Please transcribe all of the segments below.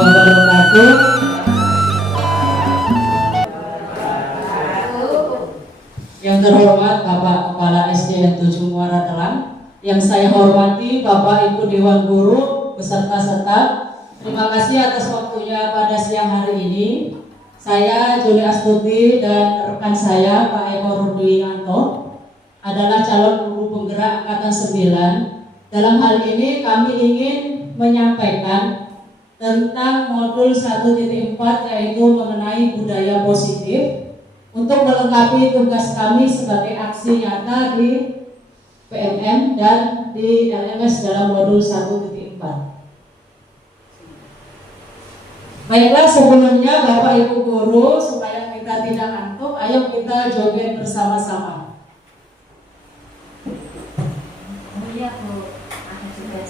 wabarakatuh. Yang terhormat Bapak Kepala SDN 7 Muara Telang, yang saya hormati Bapak Ibu Dewan Guru beserta staf. Terima kasih atas waktunya pada siang hari ini. Saya Juli Astuti dan rekan saya Pak Eko Rudianto adalah calon guru penggerak angkatan 9. Dalam hal ini kami ingin menyampaikan tentang modul 1.4 yaitu mengenai budaya positif untuk melengkapi tugas kami sebagai aksi nyata di PNM dan di LMS dalam modul 1.4. Baiklah, sebelumnya Bapak Ibu Guru, supaya kita tidak ngantuk, ayo kita joget bersama-sama.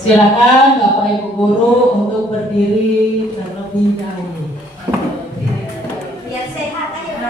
Silakan Bapak Ibu Guru untuk berdiri terlebih dahulu. Biar sehat ayo.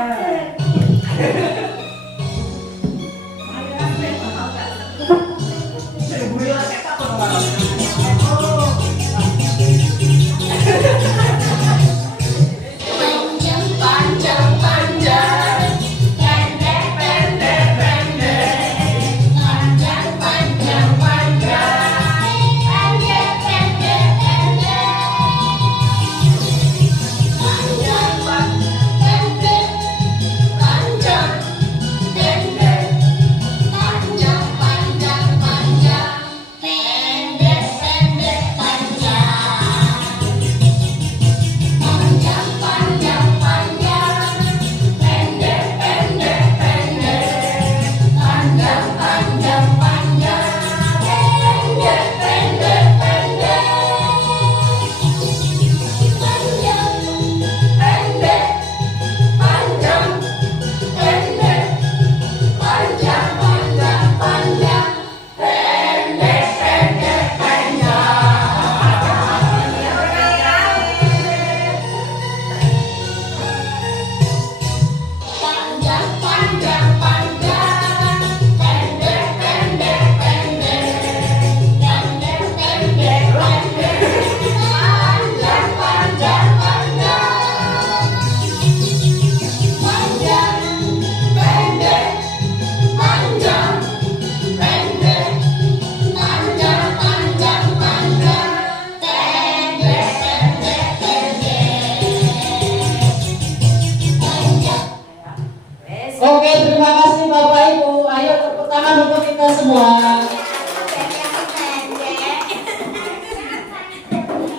Oke, terima kasih Bapak Ibu. Ayo tepuk tangan untuk kita semua.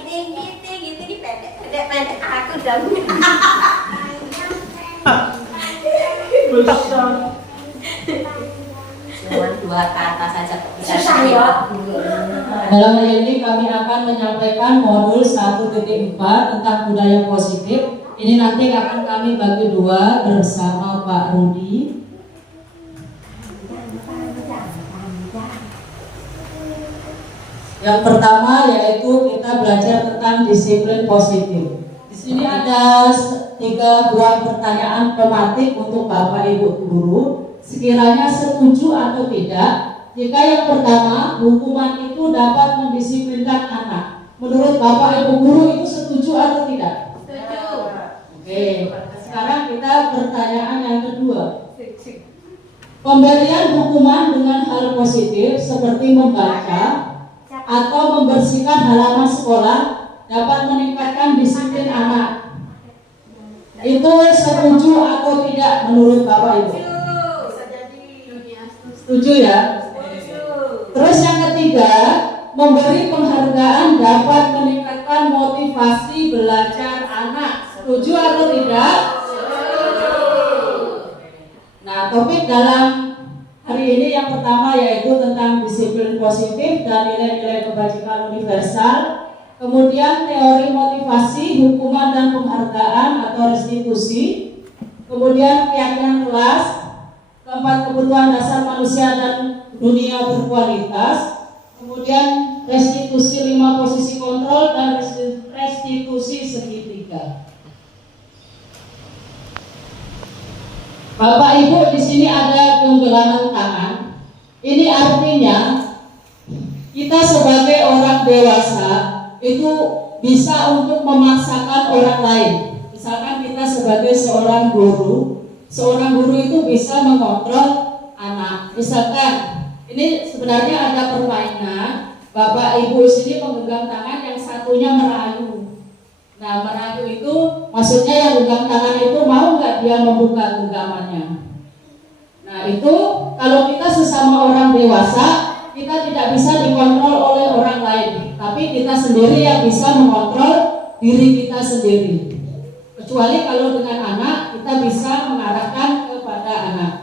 Tinggi, pendek. Aku dong. Cuma 2 kata saja susah ya. Dalam hal ini kami akan menyampaikan modul 1.4 tentang budaya positif. Ini nanti akan kami bagi 2 bersama Pak Rudi. Yang pertama yaitu kita belajar tentang disiplin positif. Di sini ada 3 buah pertanyaan tematik untuk Bapak Ibu Guru. Sekiranya setuju atau tidak, jika yang pertama hukuman itu dapat mendisiplinkan anak, menurut Bapak Ibu Guru itu setuju atau tidak? Oke, sekarang kita pertanyaan yang kedua. Pemberian hukuman dengan hal positif seperti membaca atau membersihkan halaman sekolah dapat meningkatkan disiplin anak. Itu setuju atau tidak menurut Bapak Ibu? Setuju ya? Terus yang ketiga, memberi penghargaan dapat meningkatkan motivasi belajar anak. Setuju atau tidak? Setuju. Nah, topik dalam hari ini yang pertama yaitu tentang disiplin positif dan nilai-nilai kebajikan universal. Kemudian teori motivasi, hukuman dan penghargaan atau restitusi. Kemudian keyakinan kelas. Keempat, kebutuhan dasar manusia dan dunia berkualitas. Kemudian restitusi 5 posisi kontrol dan restitusi segitiga. Bapak Ibu, di sini ada penggelaran tangan. Ini artinya kita sebagai orang dewasa itu bisa untuk memaksakan orang lain. Misalkan kita sebagai seorang guru itu bisa mengontrol anak. Misalkan ini sebenarnya ada permainan, Bapak Ibu sini menggenggam tangan, yang satunya merayu. Nah, merayu itu maksudnya yang genggam tangan itu mau nggak dia membuka genggamannya. Nah, itu kalau kita sesama orang dewasa, kita tidak bisa dikontrol oleh orang lain, tapi kita sendiri yang bisa mengontrol diri kita sendiri. Kecuali kalau dengan anak, kita bisa mengarahkan kepada anak.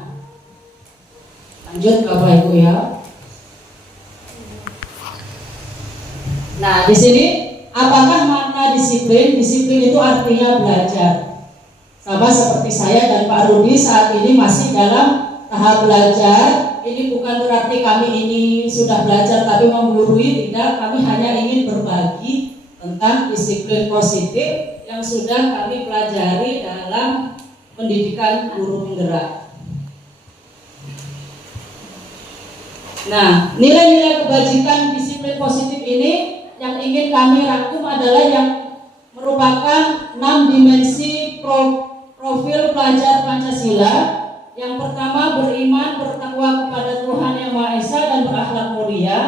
Lanjut Bapak Ibu ya. Nah, di sini apakah makna disiplin? Disiplin itu artinya belajar. Sama seperti saya dan Pak Rudi saat ini masih dalam tahap belajar. Ini bukan berarti kami ini sudah belajar tapi menggurui, tidak. Kami hanya ingin berbagi tentang disiplin positif yang sudah kami pelajari dalam pendidikan guru penggerak. Nah, nilai-nilai kebajikan disiplin positif ini yang ingin kami rangkum adalah yang merupakan 6 dimensi profil pelajar Pancasila. Yang pertama, beriman, bertakwa kepada Tuhan Yang Maha Esa dan berakhlak mulia.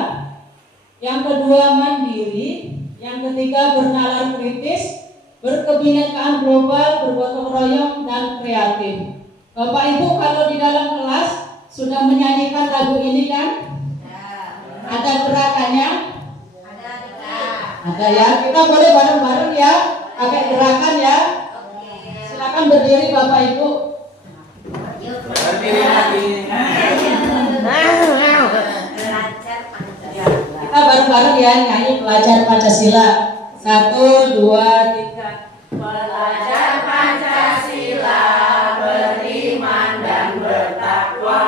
Yang kedua, mandiri. Yang ketiga, bernalar kritis, berkebinekaan global, bergotong royong, dan kreatif. Bapak Ibu kalau di dalam kelas sudah menyanyikan lagu ini kan? Ada gerakannya? Ada ya, kita boleh bareng-bareng ya, pakai gerakan ya. Silakan berdiri Bapak Ibu. Berdiri lagi. Kita bareng-bareng ya nyanyi pelajar Pancasila. 1, 2, 3. Pelajar Pancasila beriman dan bertakwa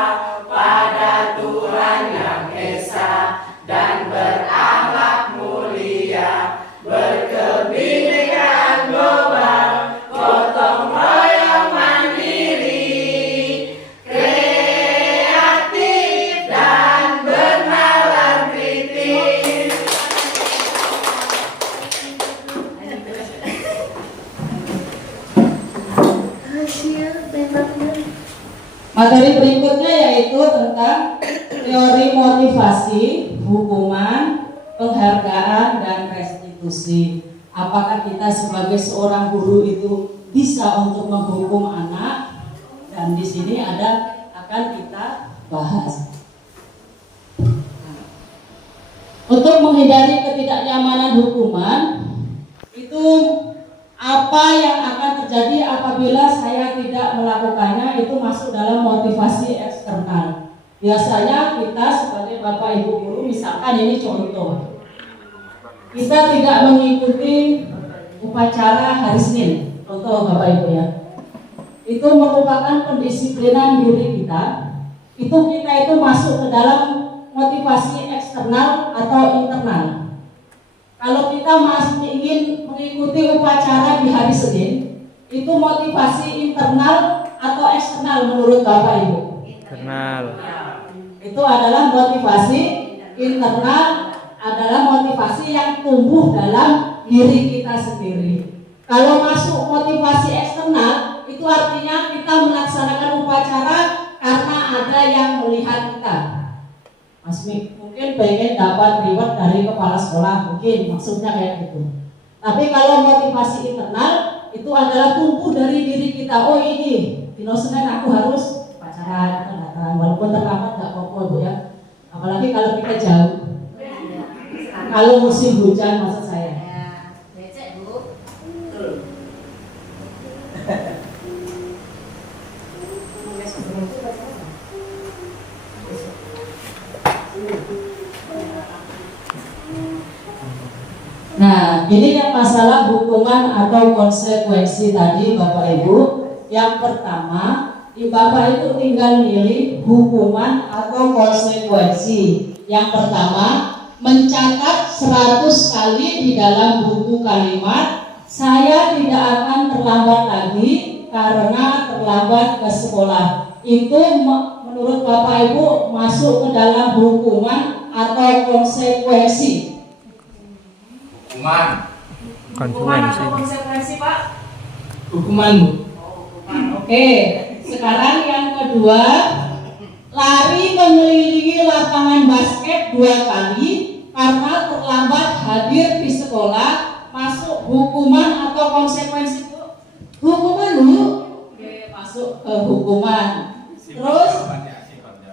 pada Tuhan Yang Esa dan berakhlak mulia, berkebinekaan global, gotong royong mandiri, kreatif dan bernalar kritis. Materi berikutnya yaitu tentang teori motivasi, hukuman, penghargaan, dan restitusi. Apakah kita sebagai seorang guru itu bisa untuk menghukum anak? Dan di sini akan kita bahas. Untuk menghindari ketidaknyamanan hukuman, itu apa yang akan terjadi apabila saya tidak melakukannya, itu masuk dalam motivasi eksternal. Biasanya kita sebagai Bapak Ibu guru, misalkan ini contoh, kita tidak mengikuti upacara hari Senin, contoh Bapak Ibu ya, itu merupakan pendisiplinan diri kita. Kita itu masuk ke dalam motivasi eksternal atau internal. Kalau kita masih ingin mengikuti upacara di hari Senin, itu motivasi internal atau eksternal menurut Bapak Ibu? Internal. Itu adalah motivasi internal, adalah motivasi yang tumbuh dalam diri kita sendiri. Kalau masuk motivasi eksternal, itu artinya kita melaksanakan upacara karena ada yang melihat kita. Mas mungkin pengen dapat reward dari kepala sekolah, mungkin maksudnya kayak gitu. Tapi kalau motivasi internal itu adalah tumbuh dari diri kita. Oh ini, di Senin aku harus upacara, kita datang walaupun terlambat nggak apa-apa Bu ya. Apalagi kalau kita jauh. Kalau musim hujan maksud saya. Becek Bu. Nah, ini yang masalah hukuman atau konsekuensi tadi Bapak Ibu. Yang pertama, Bapak Ibu tinggal milih hukuman atau konsekuensi. Yang pertama, mencatat 100 kali di dalam buku kalimat, saya tidak akan terlambat lagi karena terlambat ke sekolah. Itu menurut Bapak Ibu masuk ke dalam hukuman atau konsekuensi? Hukuman. Hukuman Konsekuensi. atau konsekuensi, Pak? Hukuman, Bu. Oke, sekarang yang kedua, lari mengelilingi lapangan basket 2 kali karena terlambat hadir di sekolah, masuk hukuman atau konsekuensi, Bu? Hukuman, Bu. Oke, masuk ke hukuman. Terus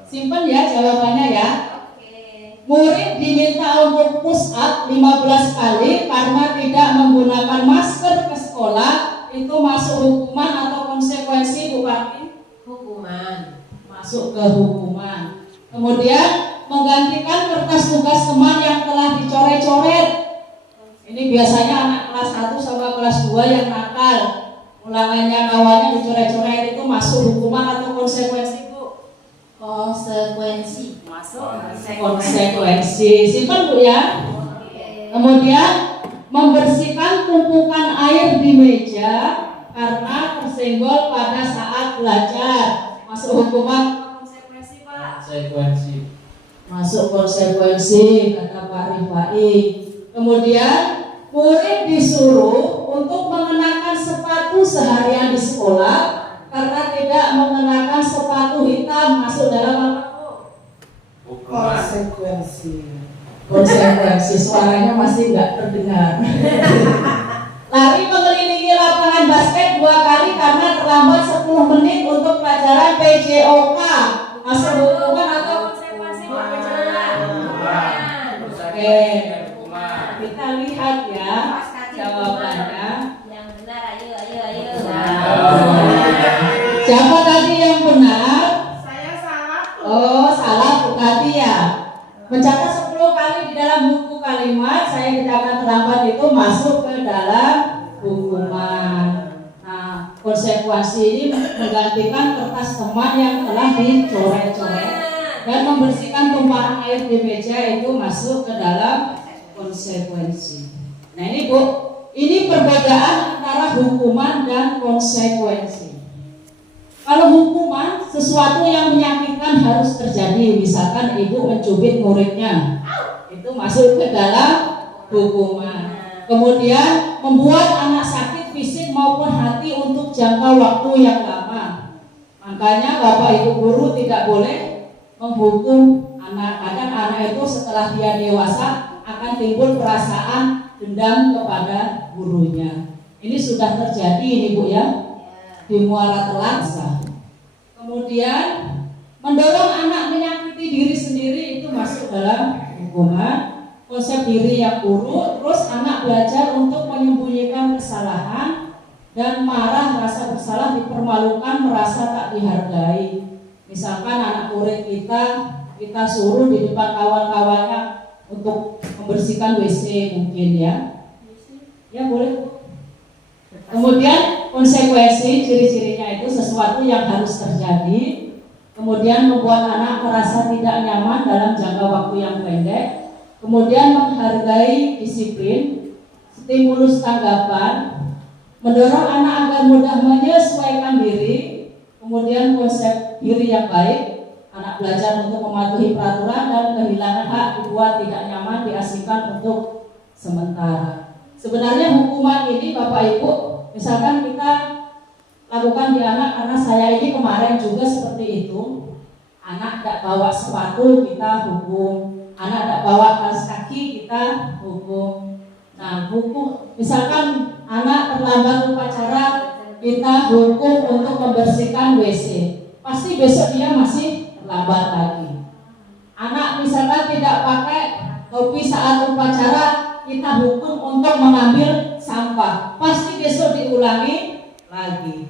simpen ya jawabannya ya. Murid diminta untuk push up 15 kali karena tidak menggunakan masker ke sekolah, itu masuk hukuman atau konsekuensi, Bu Kartin? Hukuman. Masuk ke hukuman. Kemudian menggantikan kertas tugas teman yang telah dicoret-coret. Ini biasanya anak kelas 1 sama kelas 2 yang nakal. Ulangannya kawannya dicoret-coret, itu masuk hukuman atau konsekuensi, Bu? Konsekuensi. Masuk Konsekuensi. Simpan, Bu ya. Kemudian membersihkan tumpukan air di meja karena tersenggol pada saat belajar. Masuk hukuman atau konsekuensi, Pak? Konsekuensi. Masuk konsekuensi, kata Pak Rifai. Kemudian murid disuruh untuk mengenakan sepatu seharian di sekolah karena tidak mengenakan sepatu hitam. Masuk dalam apa, Bu? Hukuman. Konsekuensi. Suaranya masih nggak terdengar. Lari mengelilingi lapangan basket 2 kali karena terlambat 10 menit untuk pelajaran PJOK. Masuk hukuman atau konsekuensi, Pak? Oke, kita lihat ya jawabannya. Yang benar, ayo. Siapa tadi yang benar? Saya salah. Oh, salah Bu Kati ya. Mencatat 10 kali di dalam buku kalimat saya tidak akan terlambat itu masuk ke dalam hukuman. Nah, konsekuensi ini menggantikan kertas teman yang telah dicoret-coret dan membersihkan tumpahan air di meja itu masuk ke dalam konsekuensi. Nah ini Bu, ini perbedaan antara hukuman dan konsekuensi. Kalau hukuman, sesuatu yang menyakitkan harus terjadi. Misalkan ibu mencubit muridnya, itu masuk ke dalam hukuman. Kemudian membuat anak sakit fisik maupun hati untuk jangka waktu yang lama. Makanya Bapak Ibu guru tidak boleh menghukum anak. Kadang anak itu setelah dia dewasa akan timbul perasaan dendam kepada gurunya. Ini sudah terjadi ini Bu ya, di Muara Telangsa. Kemudian mendorong anak menyakiti diri sendiri itu masuk dalam hukuman. Konsep diri yang buruk. Terus anak belajar untuk menyembunyikan kesalahan dan marah, rasa bersalah, dipermalukan, merasa tak dihargai. Misalkan anak murid kita suruh di depan kawan-kawannya untuk membersihkan WC mungkin ya. Ya boleh. Kemudian konsekuensi ciri-cirinya itu sesuatu yang harus terjadi, kemudian membuat anak merasa tidak nyaman dalam jangka waktu yang pendek, kemudian menghargai disiplin, stimulus tanggapan, mendorong anak agar mudah menyesuaikan diri, kemudian konsep diri yang baik, anak belajar untuk mematuhi peraturan dan kehilangan hak dibuat tidak nyaman diasingkan untuk sementara. Sebenarnya hukuman ini Bapak Ibu, misalkan kita lakukan di anak, karena saya ini kemarin juga seperti itu. Anak tidak bawa sepatu kita hukum, anak tidak bawa kaos kaki kita hukum. Nah, hukum misalkan anak terlambat upacara kita hukum untuk membersihkan WC. Pasti besok dia masih terlambat lagi. Anak misalkan tidak pakai topi saat upacara, kita hukum untuk mengambil sampah. Pasti besok diulangi lagi.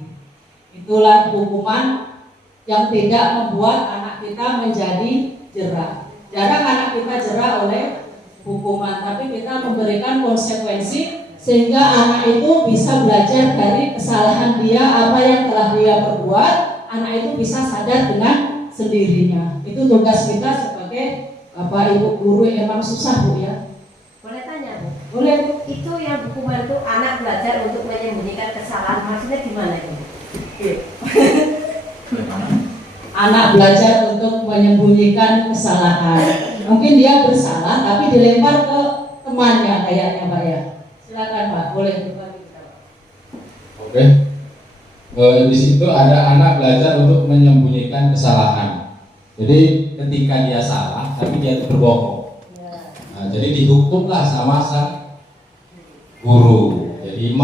Itulah hukuman yang tidak membuat anak kita menjadi jerah. Jarang anak kita jerah oleh hukuman, tapi kita memberikan konsekuensi sehingga anak itu bisa belajar dari kesalahan dia, apa yang telah dia perbuat. Anak itu bisa sadar dengan sendirinya. Itu tugas kita sebagai Bapak Ibu guru. Emang susah Bu ya. Boleh tanya, Bu? Boleh Bu. Itu yang hukuman itu anak belajar untuk menyembunyikan kesalahan, maksudnya gimana itu? Anak belajar untuk menyembunyikan kesalahan. Mungkin dia bersalah tapi dilempar ke temannya kayaknya Pak ya. Silakan Pak, boleh berbagi. Oke. Di situ ada anak belajar untuk menyembunyikan kesalahan. Jadi ketika dia salah, tapi dia itu berbohong. Nah, jadi dihukumlah sama sang guru. Jadi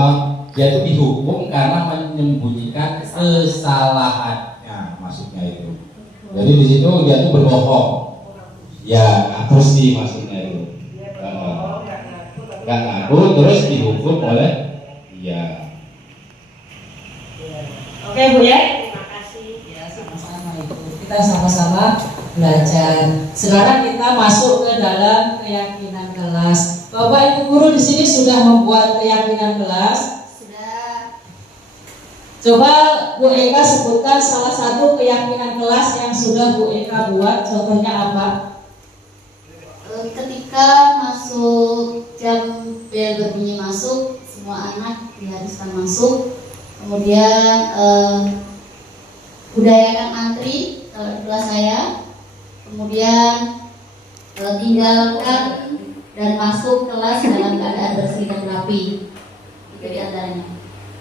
dia itu dihukum karena menyembunyikan kesalahannya, maksudnya itu. Jadi di situ dia itu berbohong. Ya, terus sih maksudnya itu. Nggak ngaku terus dihukum oleh dia. Oke Bu ya. Terima kasih. Ya sama-sama Ibu. Kita sama-sama belajar. Sekarang kita masuk ke dalam keyakinan kelas. Bapak Ibu guru di sini sudah membuat keyakinan kelas. Sudah. Coba Bu Eka sebutkan salah satu keyakinan kelas yang sudah Bu Eka buat. Contohnya apa? Ketika masuk jam bel berbunyi masuk, semua anak diharuskan masuk. Kemudian budayakan antri kalau di kelas saya. Kemudian tinggalkan dan masuk kelas dalam keadaan bersih dan rapi. Itu di antaranya.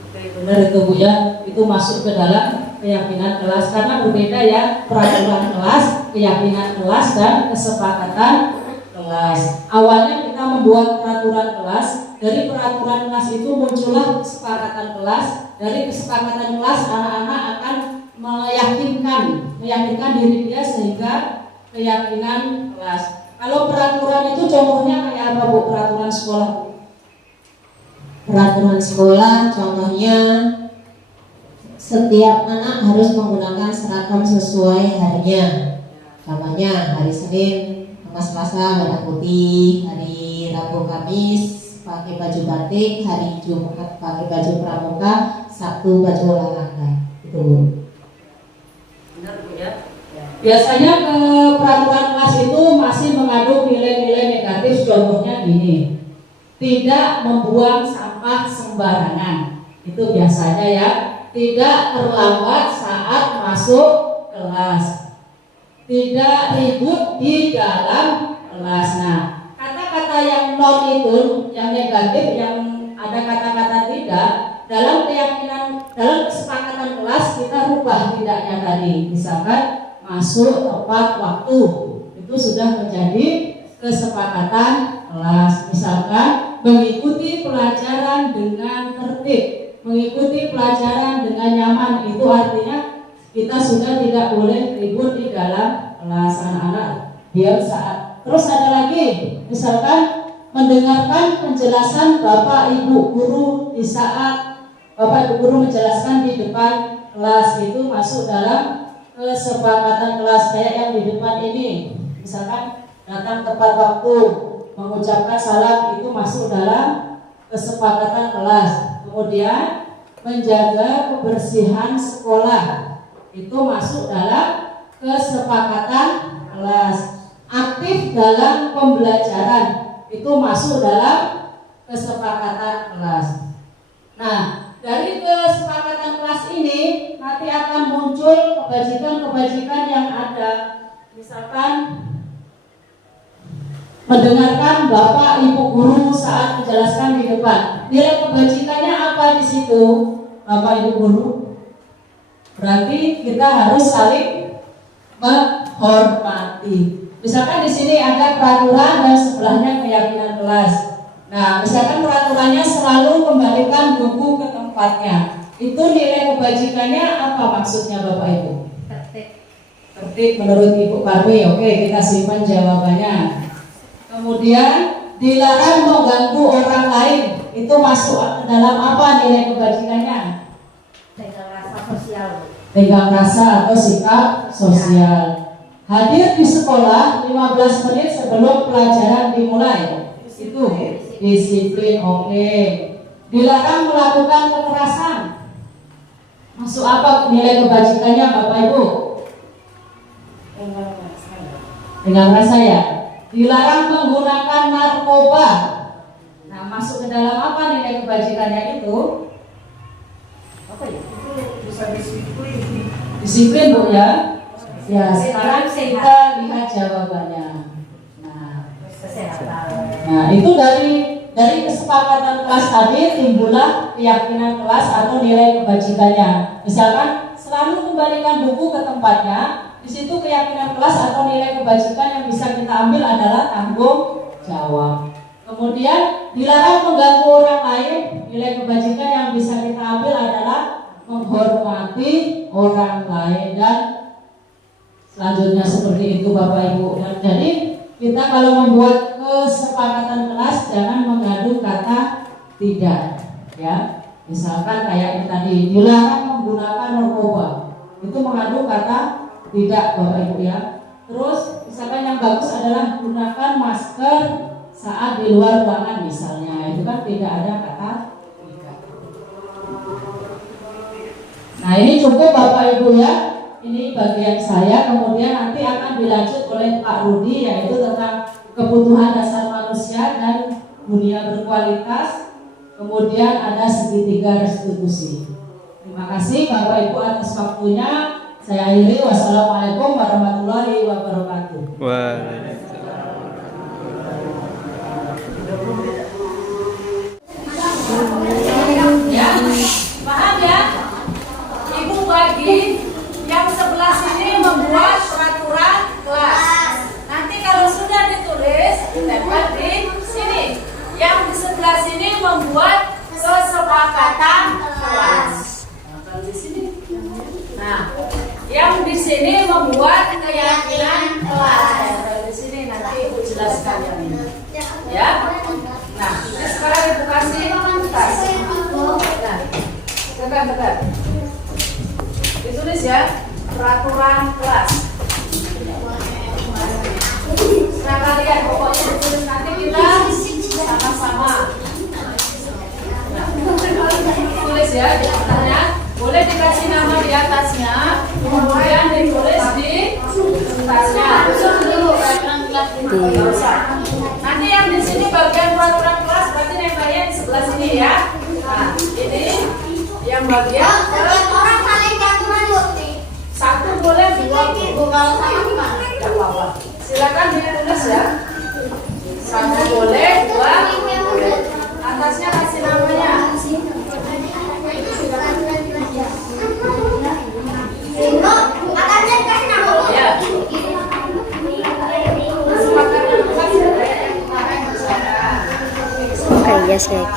Oke, benar itu Bu ya. Itu masuk ke dalam keyakinan kelas karena berbeda ya peraturan kelas, keyakinan kelas dan kesepakatan kelas. Awalnya kita membuat peraturan kelas. Dari peraturan kelas itu muncullah kesepakatan kelas. Dari kesepakatan kelas anak-anak akan meyakinkan diri dia sehingga keyakinan kelas. Kalau peraturan itu contohnya kayak apa Bu? Peraturan sekolah. Peraturan sekolah contohnya setiap anak harus menggunakan seragam sesuai harinya. Contohnya hari Senin sama Selasa warna putih, hari Rabu Kamis pakai baju batik, hari Jumat pakai baju pramuka, Sabtu baju olahraga. Itu Bu. Benar Bu ya. Biasanya ke peraturan kelas itu masih mengandung nilai-nilai negatif. Contohnya gini, tidak membuang sampah sembarangan. Itu biasanya ya. Tidak terlambat saat masuk kelas. Tidak ribut di dalam kelas. Nah, kata-kata yang non itu, yang negatif, yang ada kata-kata tidak, dalam keyakinan, dalam kesepakatan kelas kita rubah tidaknya tadi. Misalkan masuk tepat waktu, itu sudah menjadi kesepakatan kelas. Misalkan mengikuti pelajaran dengan tertib, mengikuti pelajaran dengan nyaman, itu artinya kita sudah tidak boleh ribut di dalam kelas. Anak-anak diam saat. Terus ada lagi, misalkan mendengarkan penjelasan Bapak Ibu guru di saat Bapak Ibu guru menjelaskan di depan kelas, itu masuk dalam kesepakatan kelas. Kayak yang di depan ini, misalkan datang tepat waktu, mengucapkan salam, itu masuk dalam kesepakatan kelas. Kemudian menjaga kebersihan sekolah, itu masuk dalam kesepakatan kelas. Aktif dalam pembelajaran, itu masuk dalam kesepakatan kelas. Nah, dari kesepakatan kelas ini nanti akan muncul kebajikan-kebajikan yang ada. Misalkan mendengarkan Bapak Ibu guru saat menjelaskan di depan. Nilai kebajikannya apa di situ, Bapak Ibu guru? Berarti kita harus saling menghormati. Misalkan di sini ada peraturan dan sebelahnya keyakinan kelas. Nah, misalkan peraturannya selalu kembalikan buku ke tempatnya. Itu nilai kebajikannya apa maksudnya Bapak Ibu? Tertib menurut Ibu Parmi. Oke, kita simpan jawabannya. Kemudian dilarang mengganggu orang lain. Itu masuk ke dalam apa nilai kebajikannya? Tenggang rasa sosial. Tenggang rasa atau sikap sosial. Hadir di sekolah 15 menit sebelum pelajaran dimulai. Itu disiplin. Oke. Dilarang melakukan kekerasan. Masuk apa nilai kebajikannya Bapak Ibu? Tenggang rasa ya. Dilarang menggunakan narkoba. Nah, masuk ke dalam apa nilai kebajikannya itu? Apa ya? Itu bisa disiplin. Disiplin Bu ya. Ya, sekarang kita lihat jawabannya. Nah, Kesehatan. itu dari dari kesepakatan kelas tadi timbullah keyakinan kelas atau nilai kebajikannya. Misalkan selalu kembalikan buku ke tempatnya. Di situ keyakinan kelas atau nilai kebajikan yang bisa kita ambil adalah tanggung jawab. Kemudian dilarang mengganggu orang lain. Nilai kebajikan yang bisa kita ambil adalah menghormati orang lain, dan selanjutnya seperti itu Bapak Ibu. Dan jadi kita kalau membuat kesepakatan kelas jangan mengadu kata tidak, ya. Misalkan kayak yang tadi dilarang menggunakan narkoba, itu mengadu kata tidak Bapak Ibu ya. Terus misalkan yang bagus adalah gunakan masker saat di luar ruangan misalnya, itu kan tidak ada kata tidak. Nah ini cukup Bapak Ibu ya. Ini bagian saya, kemudian nanti akan dilanjut oleh Pak Rudi yaitu tentang kebutuhan dasar manusia dan dunia berkualitas. Kemudian ada segitiga restitusi. Terima kasih Bapak Ibu atas waktunya. Saya akhiri. Wassalamualaikum warahmatullahi wabarakatuh. Ya, paham ya? Ibu bagi yang sebelah sini membuat peraturan kelas. Nanti kalau sudah ditulis, ditempel di sini. Yang di sebelah sini membuat kesepakatan kelas. Nah, di sini. Nah, yang di sini membuat keyakinan kelas. Nah, di sini nanti Ibu jelaskan yang ini. Ya. Nah, ini sekarang Ibu kasih kertas. Nah, dekat. Ditulis ya, peraturan kelas. Nah kalian pokoknya ditulis, nanti kita sama-sama. Nah, tulis ya di atasnya. Boleh dikasih nama di atasnya, kemudian ditulis di atasnya. Nggak usah. Nanti yang di sini bagian peraturan kelas, berarti nempelnya di sebelah sini ya. Nah, ini yang bagian orang saling gabungan satu boleh, dua kalau sama tidak apa-apa. Silakan ditulis ya. Satu boleh, dua boleh. Atasnya kasih namanya. atasnya kasih nama. Ya. Yes, kayak.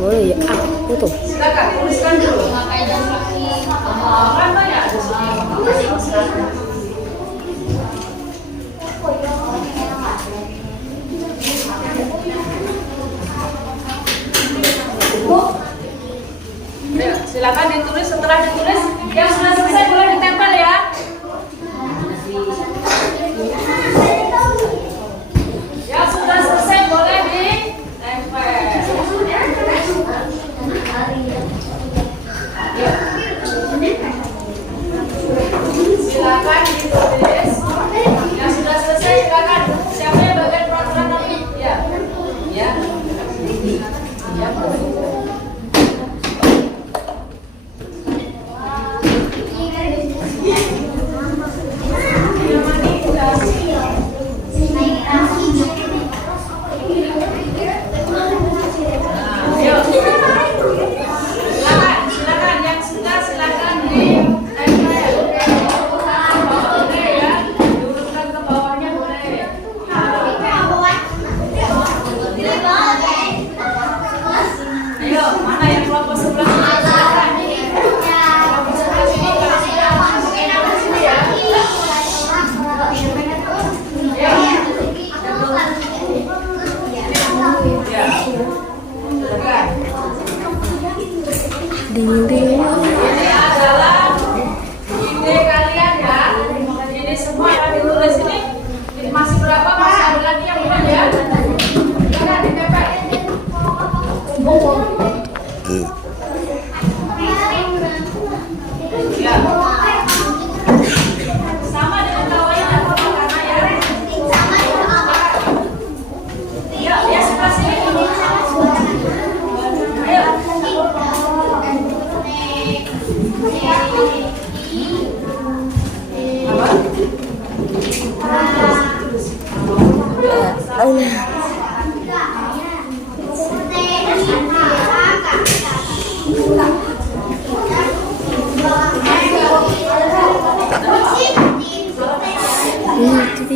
Boleh ya, aku tuh. Silakan tuliskan dulu. Kan banyak di sini. Ya, silakan ditulis. Setelah ditulis, yang sudah selesai boleh ditempel ya. Yang sudah selesai boleh ditempel.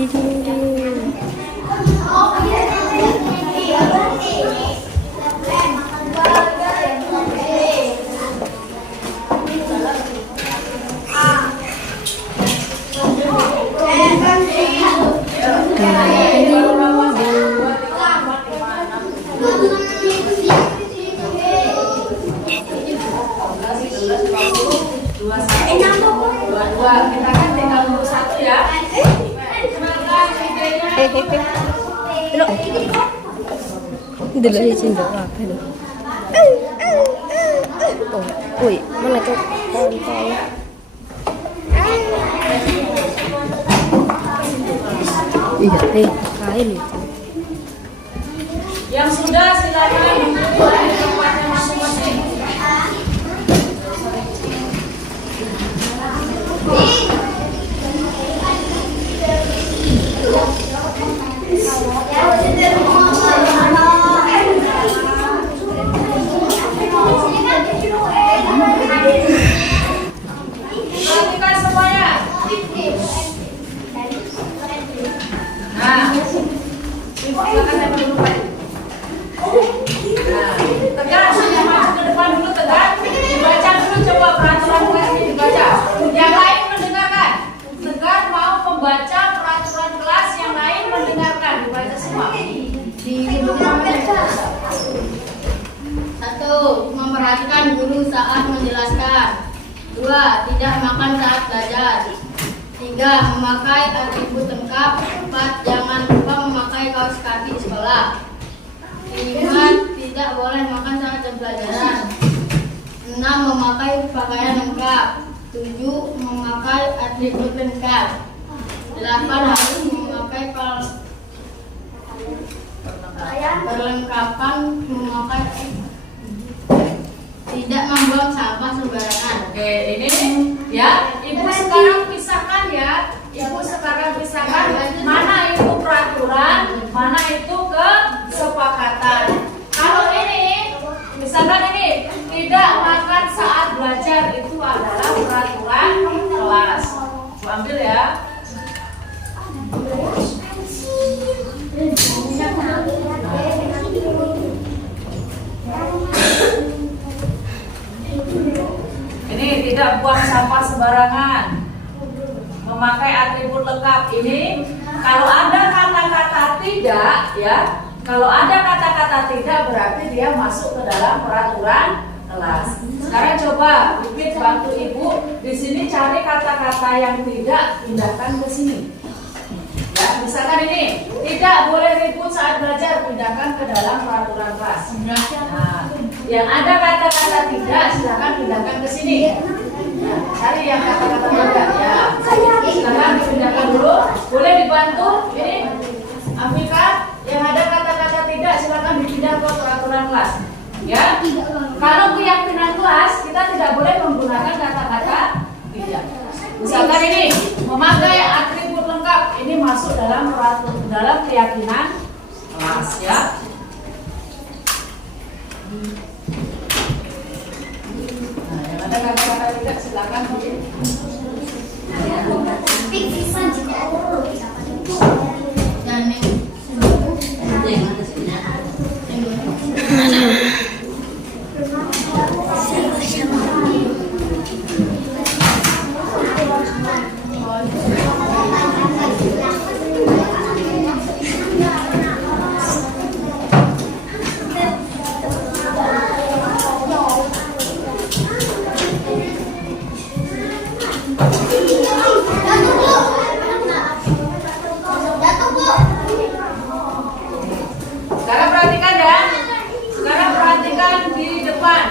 Kita kan tinggal 21 ya. Dulu ya cinta apa itu? Ui, mana tuh pantai? Iya, kain itu. Yang sudah silakan duduk di tempatnya masing-masing. Perhatikan semuanya. Nah, silakan yang dulu Pak. Nah, tegak sudah maju ke depan dulu tegak. Dibaca dulu coba peraturan kelas ini dibaca. Yang lain mendengarkan. Tegak mau membaca peraturan kelas, yang lain mendengarkan. Dibaca semua. Satu, memperhatikan guru saat menjelaskan. Dua, tidak makan saat belajar. Tiga, memakai atribut lengkap. Empat, jangan lupa memakai kaos kaki di sekolah. Lima, tidak boleh makan saat jam pelajaran. Enam, memakai pakaian lengkap. Tujuh, memakai atribut lengkap. Delapan, harus memakai perlengkapan memakai. Tidak membuang sampah sembarangan. Oke, ini ya, Ibu sekarang pisahkan ya. Ibu sekarang pisahkan mana itu peraturan, mana itu kesepakatan. Kalau ini, misalkan ini tidak makan saat belajar, itu adalah peraturan kelas. Ibu ambil ya. Ini tidak buang sampah sembarangan, memakai atribut lengkap. Ini kalau ada kata-kata tidak ya, kalau ada kata-kata tidak berarti dia masuk ke dalam peraturan kelas. Sekarang coba Pipit bantu Ibu di sini cari kata-kata yang tidak, pindahkan ke sini. Ya, misalkan ini tidak boleh ribut saat belajar, pindahkan ke dalam peraturan kelas. Nah, yang ada kata-kata tidak, silakan pindahkan ke sini. Nah, cari yang kata-kata tidak ya. Silakan dipindahkan dulu. Boleh dibantu ini Afrika, yang ada kata-kata tidak, silakan dipindah ke peraturan kelas. Ya. Kalau keyakinan kelas, kita tidak boleh menggunakan kata-kata tidak. Misalkan ini memakai atribut lengkap, ini masuk dalam keyakinan kelas ya. Nah, yang ada kata-kata tidak silakan. Sekarang perhatikan ya. Sekarang perhatikan di depan.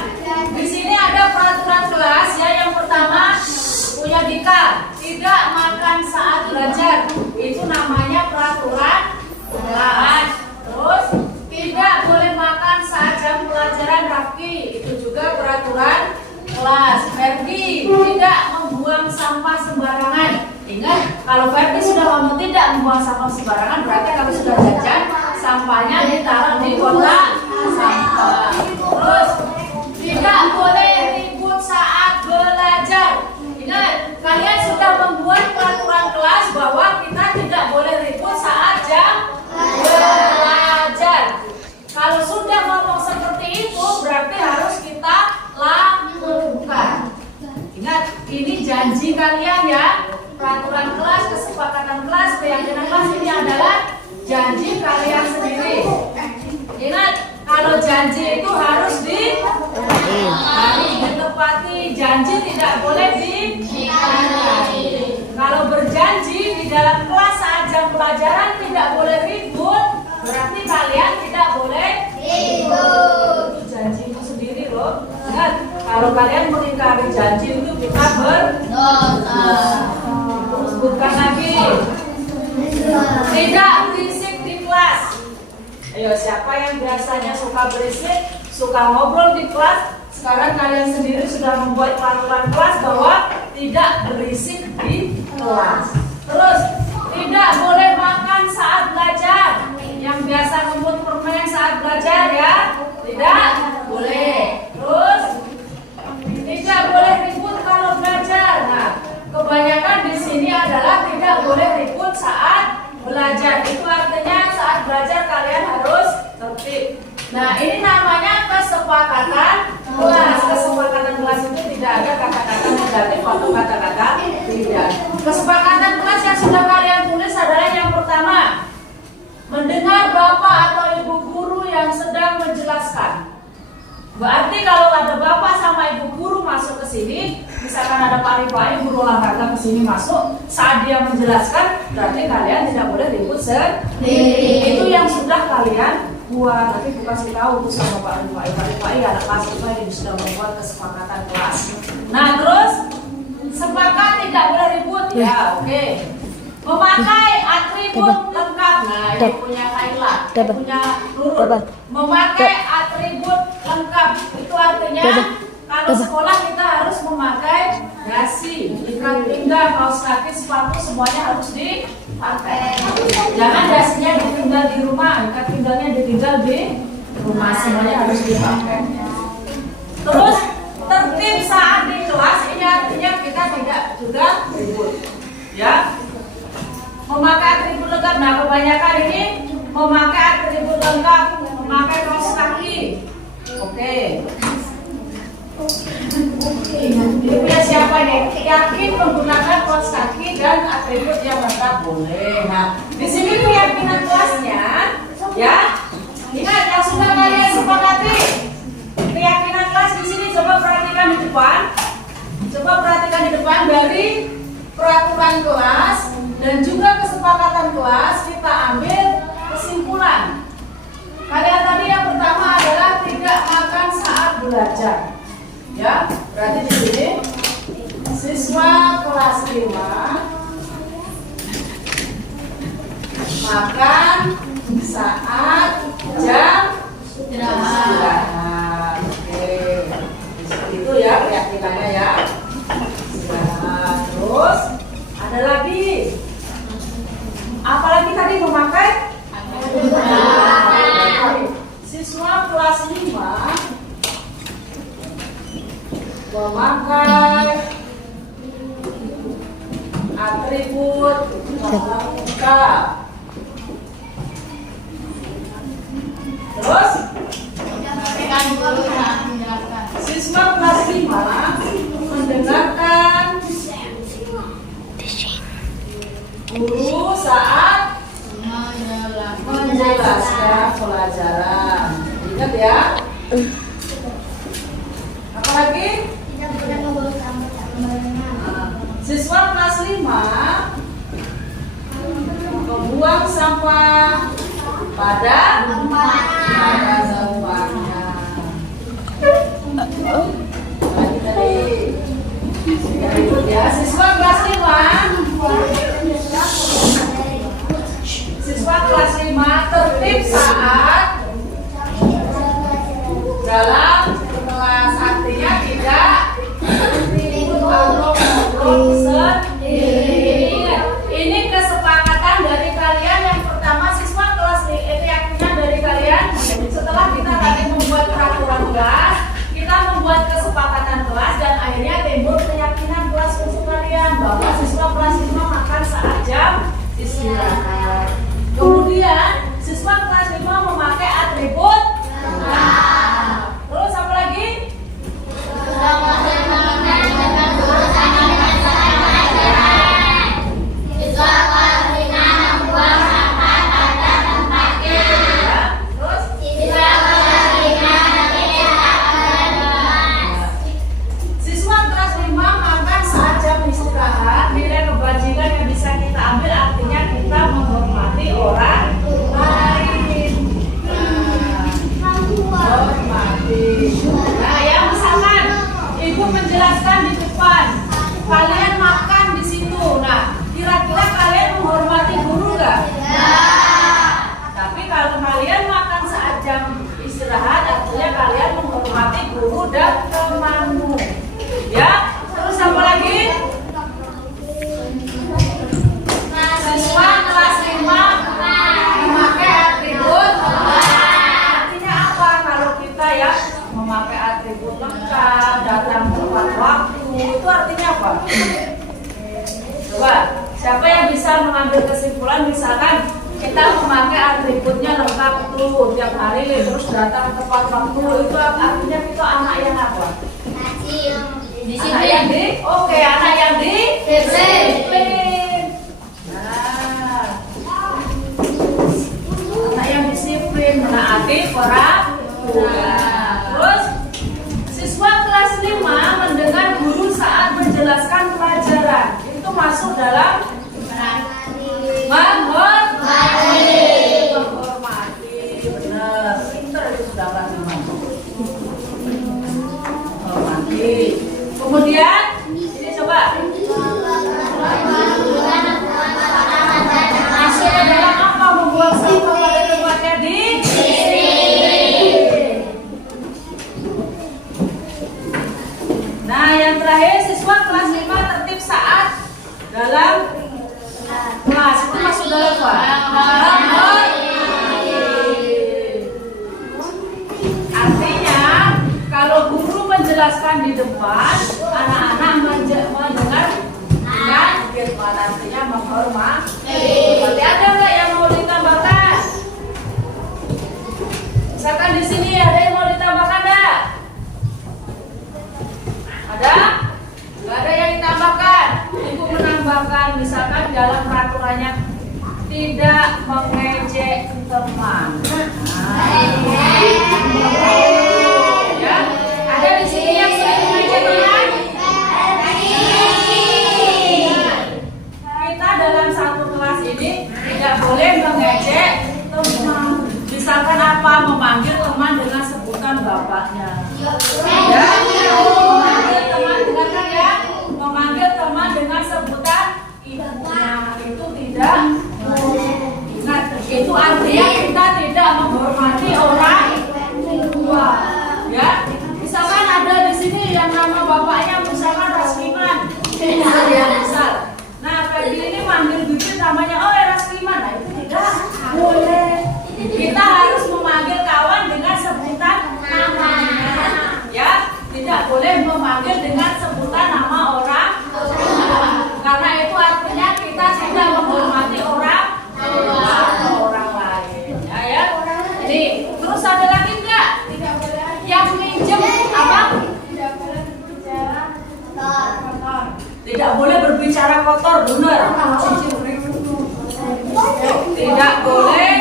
Di sini ada peraturan kelas ya. Yang pertama punya Dika, tidak makan saat belajar. Itu namanya peraturan kelas. Terus tidak boleh makan saat jam pelajaran Rafki. Itu juga peraturan kelas. Ferdi, tidak membuang sampah sembarangan. Ingat, kalau Ferdi sudah ngomong tidak membuang sampah sembarangan, berarti kalau sudah jajan, sampahnya ditaruh di kotak sampah. Terus, tidak boleh ribut saat belajar. Ingat, kalian sudah membuat peraturan kelas bahwa kita tidak boleh ribut janji kalian sendiri. Ingat, kalau janji itu harus ditepati. Janji tidak boleh diingkari. Kalau berjanji di dalam kelas saat jam pelajaran tidak boleh ribut, berarti kalian tidak boleh ribut. Itu janji itu sendiri loh. Ingat, kalau kalian mengingkari janji itu kita berdosa. Sebutkan lagi. Tidak berisik di kelas. Ayo, siapa yang biasanya suka berisik, suka ngobrol di kelas? Sekarang kalian sendiri sudah membuat peraturan kelas bahwa tidak berisik di kelas. Terus, tidak boleh makan saat belajar. Yang biasa ngebut permen saat belajar ya, tidak boleh. Terus, tidak boleh ribut kalau belajar. Nah, kebanyakan di sini adalah tidak boleh ribut saat belajar. Itu artinya saat belajar kalian harus tertib. Nah, ini namanya kesepakatan kelas. Kesepakatan kelas itu tidak ada kata-kata negatif atau kata-kata tidak. Kesepakatan kelas yang sudah kalian tulis adalah yang pertama, mendengar bapak atau ibu guru yang sedang menjelaskan. Berarti kalau ada bapak sama ibu guru masuk ke sini, misalkan ada Pak Rifai guru olahraga ke sini masuk, saat dia menjelaskan, berarti kalian tidak boleh ribut sendiri. Itu yang sudah kalian buat, tapi bukan kasih tahu itu sama Pak Rifai. Pak Rifai ada kelas kita yang sudah membuat kesepakatan kelas. Nah, terus sepakat tidak boleh ribut ya, oke. Memakai atribut lengkap. Nah, ini punya Kaila, punya Nurul. Memakai atribut lengkap itu artinya kalau sekolah kita harus memakai dasi, ikat pinggang, kaos kaki, sepatu semuanya harus dipakai. Jangan dasinya ditinggal di rumah, ikat pinggangnya ditinggal di rumah, semuanya harus dipakai. Terus tertib saat di kelas ini artinya kita tidak juga ribut, ya. Memakai atribut lengkap. Nah, kebanyakan ini memakai atribut lengkap, memakai kaos kaki. Oke. Ini punya siapa nih? Yakin menggunakan kaos kaki dan atribut yang lengkap boleh. Nah, di sini keyakinan kelasnya, ya. Ingat yang sudah kalian sepakati. Keyakinan kelas di sini coba perhatikan di depan. Coba perhatikan di depan dari peraturan kelas dan juga kesepakatan kelas, kita ambil kesimpulan. Kalian tadi yang pertama adalah tidak makan saat belajar. Ya, berarti di sini siswa kelas 5 makan saat jam istirahat. Oke, seperti itu ya keyakinannya ya. Istirahat. Terus ada lagi. Apalagi tadi memakai siswa kelas 5 memakai atribut lengkap. Terus siswa kelas 5 mendengarkan guru saat menjelaskan pelajaran. Ingat ya. Apalagi? Siswa kelas 5 membuang sampah pada tempatnya. Ya, siswa kelas 5 tertib saat dalam kelas, artinya tidak ribut atau ngobrol sendiri. Ini kesepakatan dari kalian. Yang pertama siswa kelas keyakinan dari kalian. Setelah kita tadi membuat peraturan kelas, kita membuat kesepakatan kelas dan akhirnya timbul keyakinan kelas untuk kalian bahwa siswa kelas 5 makan saat jam istirahat. Kemudian siswa kelas 5 memakai atribut lengkap. Terus apa lagi? Siswa kelas 5 membuang sampah pada dan temanmu. Ya, terus apa lagi? Siswa kelas 5 memakai atribut. Artinya apa kalau kita ya memakai atribut lengkap, datang tepat waktu, itu artinya apa? Coba, siapa yang bisa mengambil kesimpulan misalkan kita memakai atributnya lengkap itu tiap hari terus datang tepat waktu, itu artinya kita anak yang apa? Anak yang anak yang disiplin. Nah, anak yang disiplin, menaati peraturan. Terus siswa kelas 5 mendengar guru saat menjelaskan pelajaran. Itu masuk dalam menghormati, benar. Pinter itu sudah kelas 5. Menghormati. Kemudian ini coba. Hasilnya dalam apa? Membuang sampah pada tempatnya di sini. Nah, yang terakhir siswa kelas 5 tertib saat dalam kelas. Itu masuk dalam apa? Artinya kalau guru menjelaskan di depan, anak-anak mendengar dengan firman, artinya menghormati. Berarti ada nggak yang mau ditambahkan? Misalkan di sini ada yang mau ditambahkan nggak? Ada? Nggak ada yang ditambahkan. Ibu menambahkan, misalkan dalam peraturannya tidak mengejek teman. Ya, ada di sini yang sering mengejek teman. Kita dalam satu kelas ini tidak boleh mengejek teman. Misalkan apa? Memanggil teman dengan sebutan bapaknya. Ya, memanggil teman, dengarkan ya. Memanggil teman dengan sebutan ibunya itu tidak. Ingat, itu artinya kita tidak menghormati orang tua. Ya, misalkan ada di sini yang nama bapaknya misalkan Raskiman, misal. Nah, Febri ini manggil bibit namanya Raskiman. Nah, itu tidak boleh. Kita harus memanggil kawan dengan sebutan namanya. Ya, tidak boleh memanggil dengan sebutan nama orang. Karena itu artinya kita tidak menghormati orang lain. Ya. Jadi, terus ada lagi enggak? Yang minjem apa? Tidak boleh berbicara kotor, benar. Tidak boleh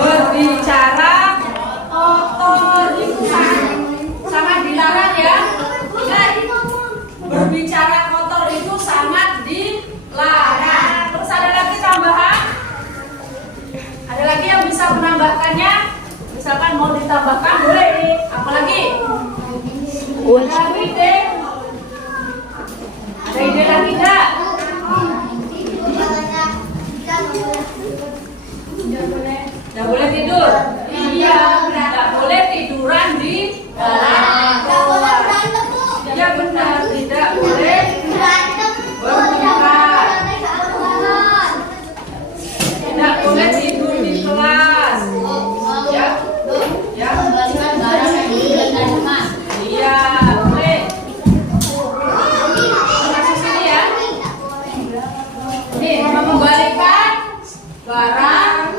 berbicara kotor, itu sangat dilarang ya. Ingat, berbicara kotor itu sangat dilarang. Terus ada lagi tambahan? Ada lagi yang bisa menambahkannya? Misalkan mau ditambahkan boleh nih. Apalagi? Ada ide? Ada ide lagi enggak? Tidak boleh tidur. Iya, tidak boleh tiduran di dalam kelas. Ya benar, tidak boleh bertengkar. Tidak boleh tidur di kelas. Ya, ya. Iya, boleh. Kasih sini ya. Nih, membalikan barang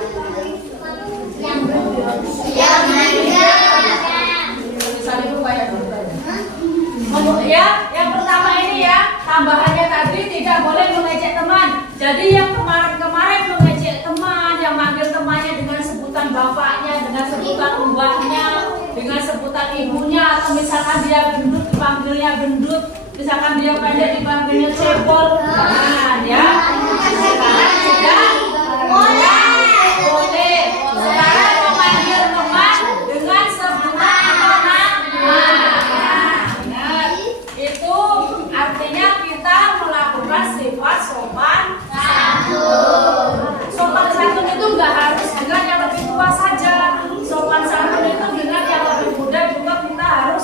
ya, yang pertama ini ya, tambahannya tadi tidak boleh mengejek teman. Jadi yang kemarin mengejek teman, yang manggil temannya dengan sebutan bapaknya, dengan sebutan mbaknya, dengan sebutan ibunya, atau misalkan dia gendut dipanggilnya gendut, misalkan dia pendek dipanggilnya cebol. Nah, ya. Sekarang sudah boleh. Sekarang memanggil teman dengan sebutan nama. Itu artinya kita melakukan sifat sopan santun. Sopan santun itu nggak harus dengan yang lebih tua saja. Sopan santun itu dengan yang lebih muda juga kita harus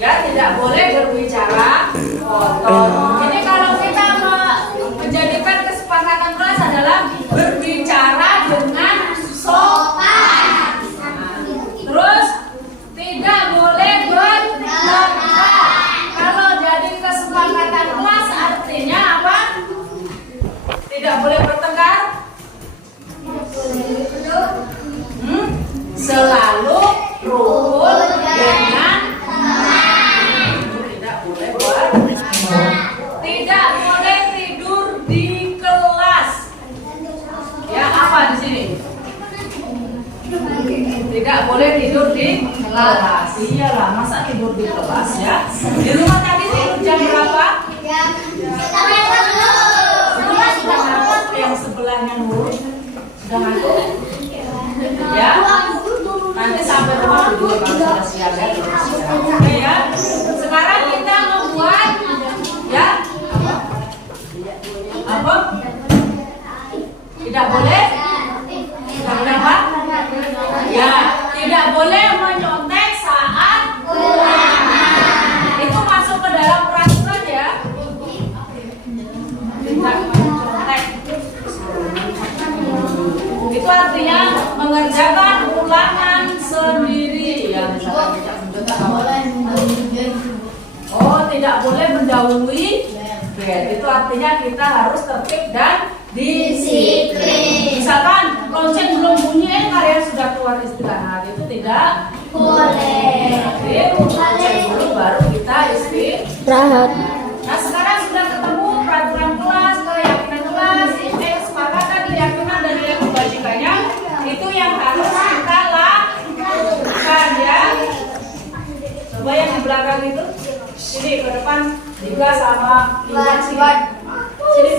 Ya, tidak boleh berbicara kotor. Ini kalau kita menjadikan kesepakatan kelas adalah berbicara dengan sopan. Terus tidak boleh bertengkar. Kalau jadi kesepakatan kelas artinya apa? Tidak boleh bertengkar. Selalu rukun dengan tidak boleh tidak boleh tidur di kelas. Ya, apa di sini? Tidak boleh tidur di kelas. Iyalah, masa tidur di kelas ya? Di rumah tadi tidur jam berapa? Sudah ngantuk, yang sebelahnya Nur sudah ngantuk. Ya, nanti sampai rumah tidur kalau sudah siap ya. Oke ya. Sekarang kita membuat ya apa? Tidak boleh. Tidak boleh apa? Ya, tidak boleh menyontek saat pulang. Itu masuk ke dalam peraturan ya. Tidak menyontek. Itu artinya mengerjakan ulangan sendiri ya. Oh, tidak boleh mendahului. Itu artinya kita harus tertib dan disiplin. Misalkan lonceng belum bunyi, kalian sudah keluar istirahat, itu tidak boleh. Lonceng dulu baru kita istirahat. Nah, sekarang sudah ketemu peraturan kelas, keyakinan kelas, kesepakatan, keyakinan dan nilai kebajikannya. Itu yang harus kita lakukan ya. Coba yang di belakang itu, sini ke depan juga sama Iwan sini. Sini.